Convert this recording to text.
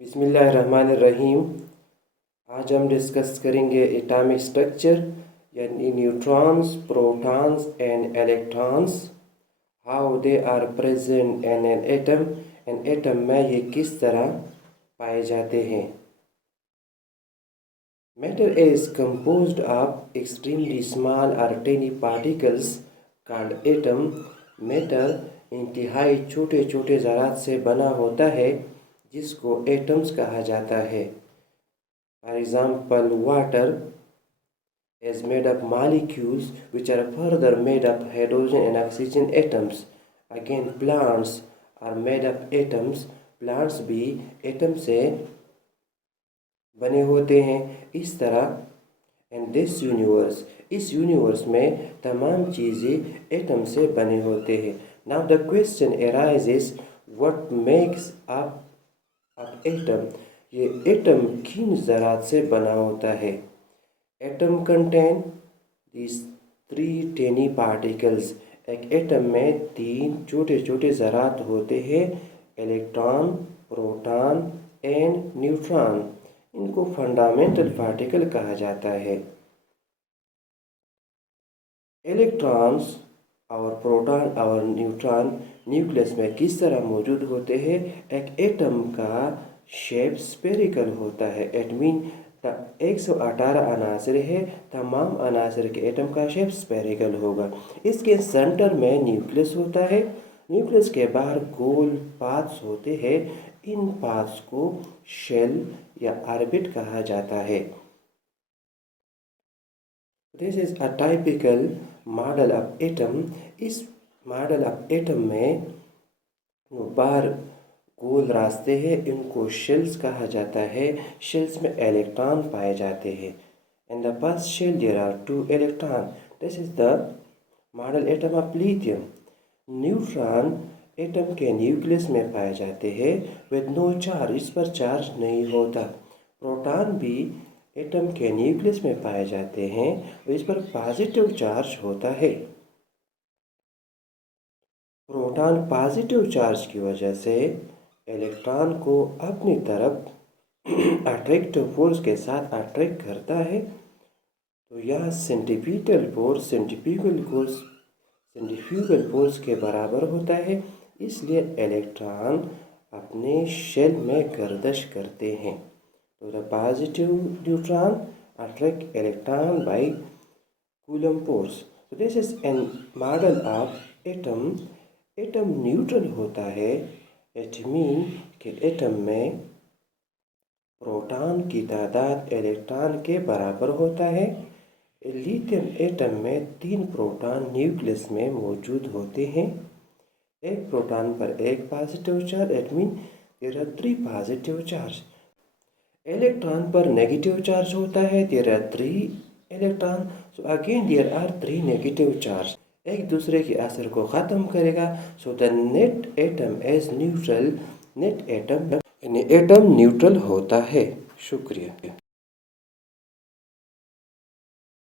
बिस्मिल्लाहिर्रहमानिर्रहीम। आज हम डिस्कस करेंगे एटॉमिक स्ट्रक्चर यानी neutrons, protons and electrons, how they are present in an atom. Atom में ये किस तरह पाए जाते हैं। Matter is composed of extremely small or tiny particles called atom। Matter इंतहाई छोटे छोटे ज़रात से बना होता है जिसको एटम्स कहा जाता है। For example water is made of molecules which are further made of hydrogen and oxygen atoms। Again plants are made of atoms। plants भी एटम से बने होते हैं। इस तरह इन दिस यूनिवर्स, इस यूनिवर्स में तमाम चीज़ें एटम से बने होते हैं। Now the question arises what makes up atom. ये एटम किन ज़रात से बना होता है। Atom contain this three tiny particles. एक एटम में तीन छोटे छोटे ज़रात होते हैं, इलेक्ट्रॉन, प्रोटॉन एंड न्यूट्रॉन। इनको फंडामेंटल पार्टिकल कहा जाता है। इलेक्ट्रॉन्स और प्रोटॉन और न्यूट्रॉन न्यूक्लियस में किस तरह मौजूद होते हैं। एक एटम का शेप स्फेरिकल होता है। इट मीन 118 अनासर है, तमाम अनासर के एटम का शेप स्फेरिकल होगा। इसके सेंटर में न्यूक्लियस होता है। न्यूक्लियस के बाहर गोल पाथ्स होते हैं। इन पाथ्स को शेल या ऑर्बिट कहा जाता है। This is a typical model of atom. इस मॉडल ऑफ एटम में बाहर गोल रास्ते हैं, इनको शेल्स कहा जाता है। शेल्स में इलेक्ट्रॉन पाए जाते हैं। In the first shell there are 2 electron. This is the model atom of lithium. Neutron atom के न्यूक्लियस में पाए जाते हैं विद नो चार्ज, इस पर चार्ज नहीं होता। प्रोटॉन भी एटम के न्यूक्लियस में पाए जाते हैं और इस पर पॉजिटिव चार्ज होता है। प्रोटॉन पॉजिटिव चार्ज की वजह से इलेक्ट्रॉन को अपनी तरफ अट्रैक्टिव फोर्स के साथ अट्रैक्ट करता है। तो यह सेंट्रीपिटल फोर्स सेंट्रीफ्यूगल फोर्स के बराबर होता है। इसलिए इलेक्ट्रॉन अपने शेल में गर्दिश करते हैं। तो the positive neutron attract electron by Coulomb force. तो this is an model of atom. Atom neutral होता है। इट मीन कि एटम में प्रोटॉन की तादाद इलेक्ट्रॉन के बराबर होता है। लिथियम एटम में 3 प्रोटॉन न्यूक्लियस में मौजूद होते हैं। एक प्रोटॉन पर एक positive charge, it mean there are 3 positive charge. Electron पर नेगेटिव चार्ज होता है, there are 3 electron. So again there are 3 negative charge. एक दूसरे के असर को ख़त्म करेगा। So the net atom is neutral. Net atom यानी एटम न्यूट्रल होता है। शुक्रिया।